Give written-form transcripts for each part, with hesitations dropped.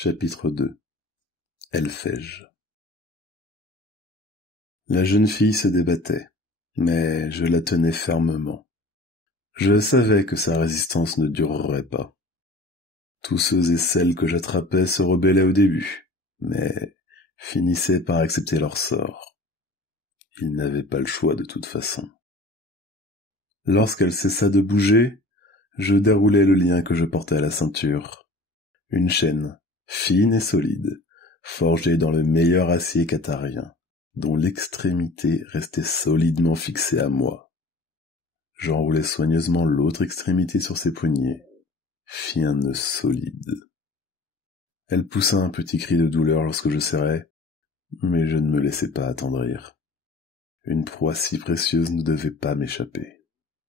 Chapitre 2. Elphège. La jeune fille se débattait, mais je la tenais fermement. Je savais que sa résistance ne durerait pas. Tous ceux et celles que j'attrapais se rebellaient au début, mais finissaient par accepter leur sort. Ils n'avaient pas le choix de toute façon. Lorsqu'elle cessa de bouger, je déroulai le lien que je portais à la ceinture. Une chaîne, fine et solide, forgée dans le meilleur acier qattarien, dont l'extrémité restait solidement fixée à moi. J'enroulai soigneusement l'autre extrémité sur ses poignets, fit un nœud solide. Elle poussa un petit cri de douleur lorsque je serrai, mais je ne me laissai pas attendrir. Une proie si précieuse ne devait pas m'échapper.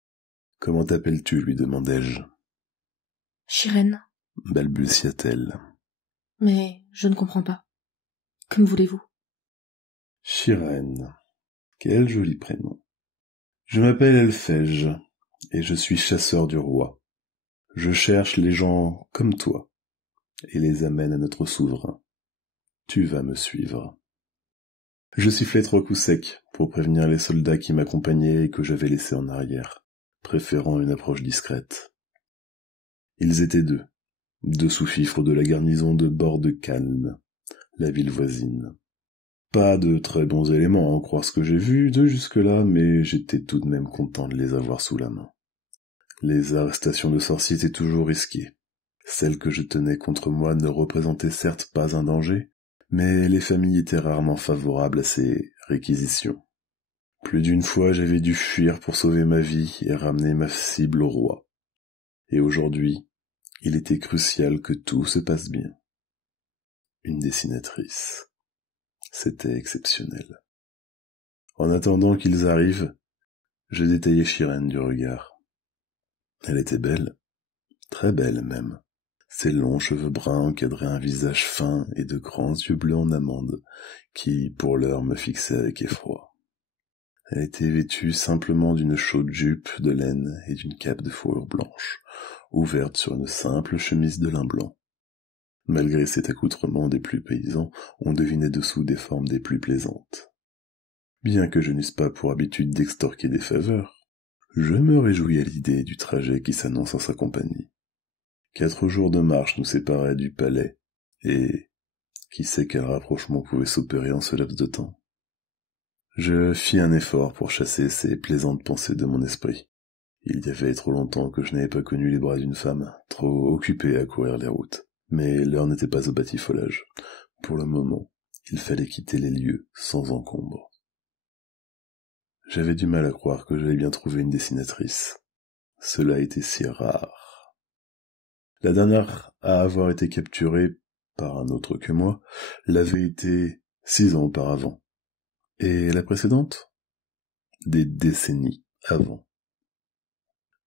« Comment t'appelles-tu » lui demandai-je. « Chirène » balbutia-t-elle. « Mais je ne comprends pas. Que me voulez-vous » ? Chirène. Quel joli prénom. Je m'appelle Elphège, et je suis chasseur du roi. Je cherche les gens comme toi, et les amène à notre souverain. Tu vas me suivre. Je sifflai 3 coups secs pour prévenir les soldats qui m'accompagnaient et que j'avais laissés en arrière, préférant une approche discrète. Ils étaient 2 sous-fifres de la garnison de Bord-de-Cannes, la ville voisine. Pas de très bons éléments à en croire ce que j'ai vu de jusque-là, mais j'étais tout de même content de les avoir sous la main. Les arrestations de sorciers étaient toujours risquées. Celles que je tenais contre moi ne représentaient certes pas un danger, mais les familles étaient rarement favorables à ces réquisitions. Plus d'une fois j'avais dû fuir pour sauver ma vie et ramener ma cible au roi. Et aujourd'hui, il était crucial que tout se passe bien. Une dessinatrice. C'était exceptionnel. En attendant qu'ils arrivent, je détaillai Chirène du regard. Elle était belle, très belle même. Ses longs cheveux bruns encadraient un visage fin et de grands yeux bleus en amande, qui, pour l'heure, me fixaient avec effroi. Elle était vêtue simplement d'une chaude jupe de laine et d'une cape de fourrure blanche, ouverte sur une simple chemise de lin blanc. Malgré cet accoutrement des plus paysans, on devinait dessous des formes des plus plaisantes. Bien que je n'eusse pas pour habitude d'extorquer des faveurs, je me réjouis à l'idée du trajet qui s'annonce en sa compagnie. 4 jours de marche nous séparaient du palais, et qui sait quel rapprochement pouvait s'opérer en ce laps de temps. Je fis un effort pour chasser ces plaisantes pensées de mon esprit. Il y avait trop longtemps que je n'avais pas connu les bras d'une femme, trop occupée à courir les routes. Mais l'heure n'était pas au batifolage. Pour le moment, il fallait quitter les lieux sans encombre. J'avais du mal à croire que j'allais bien trouver une dessinatrice. Cela était si rare. La dernière à avoir été capturée par un autre que moi l'avait été 6 ans auparavant. Et la précédente ? Des décennies avant.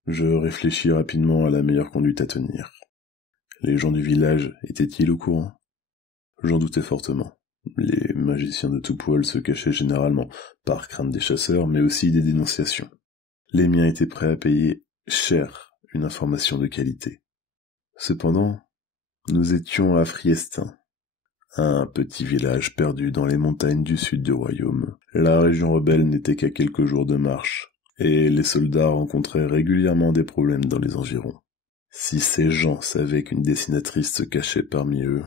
Je réfléchis rapidement à la meilleure conduite à tenir. Les gens du village étaient-ils au courant ? J'en doutais fortement. Les magiciens de tout poil se cachaient généralement, par crainte des chasseurs, mais aussi des dénonciations. Les miens étaient prêts à payer cher une information de qualité. Cependant, nous étions à Friestin, un petit village perdu dans les montagnes du sud du royaume. La région rebelle n'était qu'à quelques jours de marche, et les soldats rencontraient régulièrement des problèmes dans les environs. Si ces gens savaient qu'une dessinatrice se cachait parmi eux,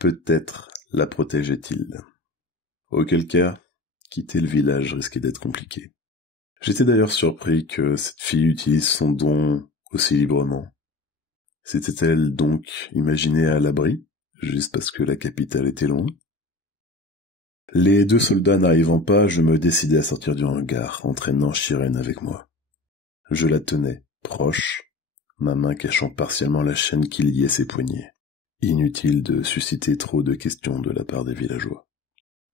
peut-être la protégeaient-ils. Auquel cas, quitter le village risquait d'être compliqué. J'étais d'ailleurs surpris que cette fille utilise son don aussi librement. S'était-elle donc imaginée à l'abri, juste parce que la capitale était loin ? Les 2 soldats n'arrivant pas, je me décidai à sortir du hangar, entraînant Chirène avec moi. Je la tenais, proche, ma main cachant partiellement la chaîne qui liait ses poignets. Inutile de susciter trop de questions de la part des villageois.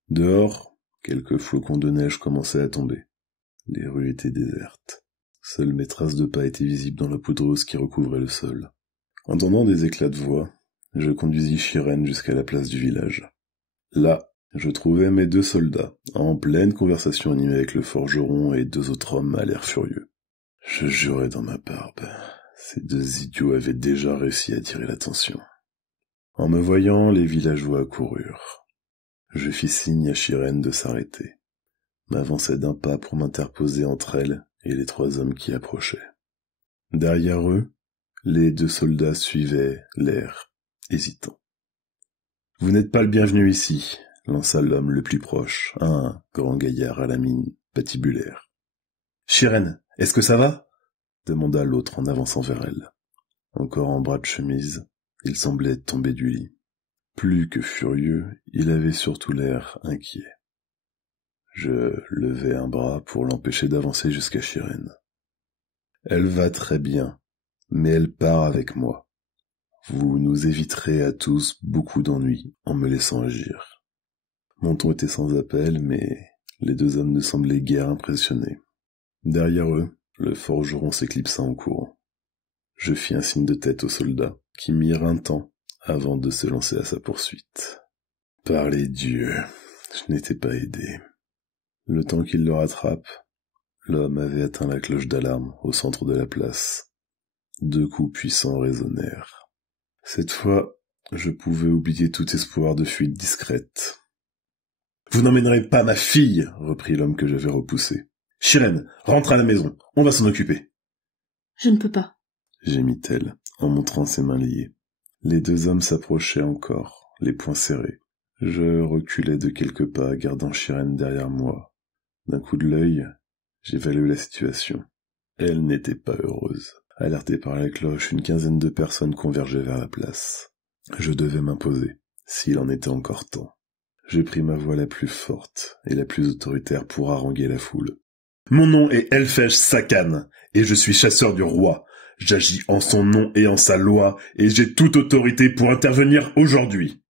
Dehors, quelques flocons de neige commençaient à tomber. Les rues étaient désertes. Seules mes traces de pas étaient visibles dans la poudreuse qui recouvrait le sol. Entendant des éclats de voix, je conduisis Chirène jusqu'à la place du village. Là, je trouvai mes 2 soldats, en pleine conversation animée avec le forgeron et 2 autres hommes à l'air furieux. Je jurais dans ma barbe. Ces 2 idiots avaient déjà réussi à attirer l'attention. En me voyant, les villageois accoururent. Je fis signe à Chirène de s'arrêter, m'avançai d'un pas pour m'interposer entre elle et les 3 hommes qui approchaient. Derrière eux, les 2 soldats suivaient l'air, hésitants. « Vous n'êtes pas le bienvenu ici », lança l'homme le plus proche, un grand gaillard à la mine patibulaire. « Chirène, est-ce que ça va ?» demanda l'autre en avançant vers elle. Encore en bras de chemise, il semblait tomber du lit. Plus que furieux, il avait surtout l'air inquiet. Je levai un bras pour l'empêcher d'avancer jusqu'à Chirène. « Elle va très bien, mais elle part avec moi. Vous nous éviterez à tous beaucoup d'ennuis en me laissant agir. » Mon ton était sans appel, mais les 2 hommes ne semblaient guère impressionnés. Derrière eux, le forgeron s'éclipsa en courant. Je fis un signe de tête aux soldats, qui mirent un temps avant de se lancer à sa poursuite. Par les dieux, je n'étais pas aidé. Le temps qu'il le rattrape, l'homme avait atteint la cloche d'alarme au centre de la place. 2 coups puissants résonnèrent. Cette fois, je pouvais oublier tout espoir de fuite discrète. « Vous n'emmènerez pas ma fille !» reprit l'homme que j'avais repoussé. « Chirène, rentre à la maison, on va s'en occuper. » « Je ne peux pas. » gémit-elle, en montrant ses mains liées. Les 2 hommes s'approchaient encore, les poings serrés. Je reculai de quelques pas, gardant Chirène derrière moi. D'un coup de l'œil, j'évaluai la situation. Elle n'était pas heureuse. Alerté par la cloche, une 15aine de personnes convergeaient vers la place. Je devais m'imposer, s'il en était encore temps. J'ai pris ma voix la plus forte et la plus autoritaire pour haranguer la foule. « Mon nom est Elphège Sakane, et je suis chasseur du roi. J'agis en son nom et en sa loi, et j'ai toute autorité pour intervenir aujourd'hui. »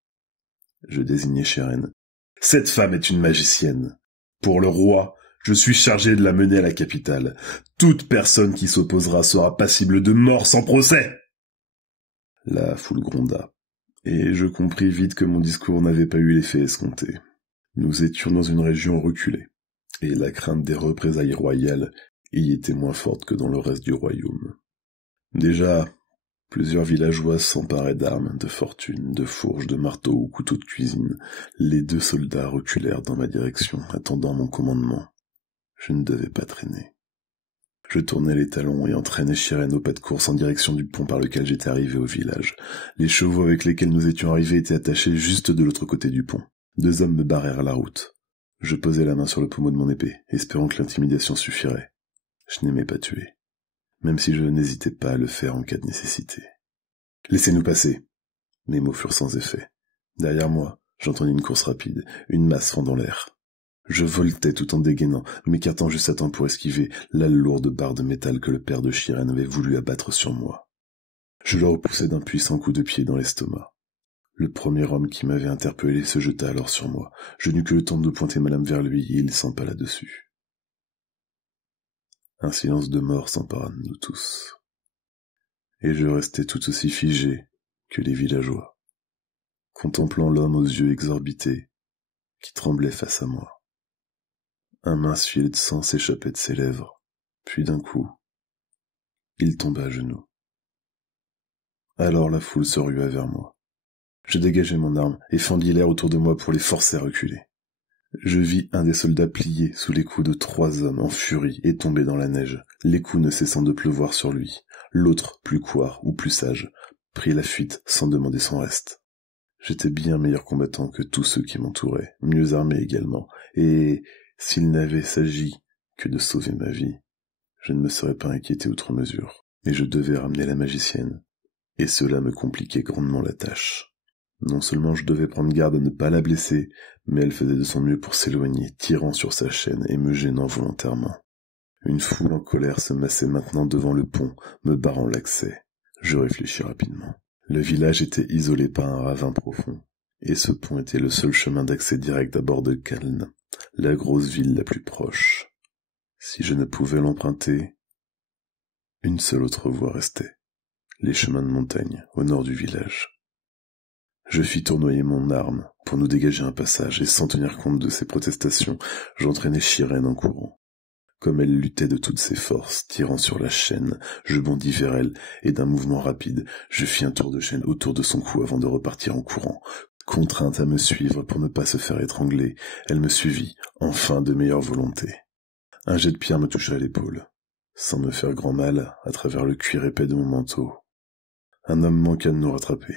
Je désignai Chirène. « Cette femme est une magicienne. Pour le roi, je suis chargé de la mener à la capitale. Toute personne qui s'opposera sera passible de mort sans procès. » La foule gronda, et je compris vite que mon discours n'avait pas eu l'effet escompté. Nous étions dans une région reculée, et la crainte des représailles royales y était moins forte que dans le reste du royaume. Déjà, plusieurs villageois s'emparaient d'armes, de fortune, de fourches, de marteaux ou couteaux de cuisine. Les 2 soldats reculèrent dans ma direction, attendant mon commandement. Je ne devais pas traîner. Je tournai les talons et entraînai Chirène au pas de course en direction du pont par lequel j'étais arrivé au village. Les chevaux avec lesquels nous étions arrivés étaient attachés juste de l'autre côté du pont. 2 hommes me barrèrent la route. Je posai la main sur le pommeau de mon épée, espérant que l'intimidation suffirait. Je n'aimais pas tuer, même si je n'hésitais pas à le faire en cas de nécessité. « Laissez-nous passer !» Mes mots furent sans effet. Derrière moi, j'entendis une course rapide, une masse fendant l'air. Je voltais tout en dégainant, m'écartant juste à temps pour esquiver la lourde barre de métal que le père de Chirène avait voulu abattre sur moi. Je le repoussai d'un puissant coup de pied dans l'estomac. Le premier homme qui m'avait interpellé se jeta alors sur moi. Je n'eus que le temps de pointer ma lame vers lui et il s'empala dessus. Un silence de mort s'empara de nous tous. Et je restai tout aussi figé que les villageois, contemplant l'homme aux yeux exorbités qui tremblait face à moi. Un mince filet de sang s'échappait de ses lèvres, puis d'un coup, il tomba à genoux. Alors la foule se rua vers moi. Je dégageai mon arme et fendis l'air autour de moi pour les forcer à reculer. Je vis un des soldats plier sous les coups de 3 hommes en furie et tomber dans la neige, les coups ne cessant de pleuvoir sur lui. L'autre, plus couard ou plus sage, prit la fuite sans demander son reste. J'étais bien meilleur combattant que tous ceux qui m'entouraient, mieux armé également, et s'il n'avait s'agi que de sauver ma vie, je ne me serais pas inquiété outre mesure. Mais je devais ramener la magicienne, et cela me compliquait grandement la tâche. Non seulement je devais prendre garde à ne pas la blesser, mais elle faisait de son mieux pour s'éloigner, tirant sur sa chaîne et me gênant volontairement. Une foule en colère se massait maintenant devant le pont, me barrant l'accès. Je réfléchis rapidement. Le village était isolé par un ravin profond, et ce pont était le seul chemin d'accès direct à bord de Calne, la grosse ville la plus proche. Si je ne pouvais l'emprunter, une seule autre voie restait, les chemins de montagne au nord du village. Je fis tournoyer mon arme pour nous dégager un passage, et sans tenir compte de ses protestations, j'entraînai Chirène en courant. Comme elle luttait de toutes ses forces, tirant sur la chaîne, je bondis vers elle, et d'un mouvement rapide, je fis un tour de chaîne autour de son cou avant de repartir en courant. Contrainte à me suivre pour ne pas se faire étrangler, elle me suivit, enfin de meilleure volonté. Un jet de pierre me toucha à l'épaule, sans me faire grand mal, à travers le cuir épais de mon manteau. Un homme manqua de nous rattraper.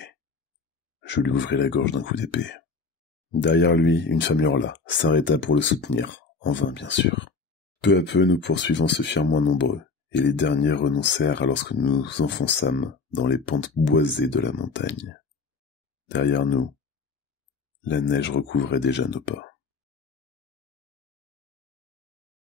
Je lui ouvris la gorge d'un coup d'épée. Derrière lui, une femme hurla, s'arrêta pour le soutenir, en vain bien sûr. Peu à peu, nos poursuivants se firent moins nombreux, et les derniers renoncèrent lorsque nous nous enfonçâmes dans les pentes boisées de la montagne. Derrière nous, la neige recouvrait déjà nos pas.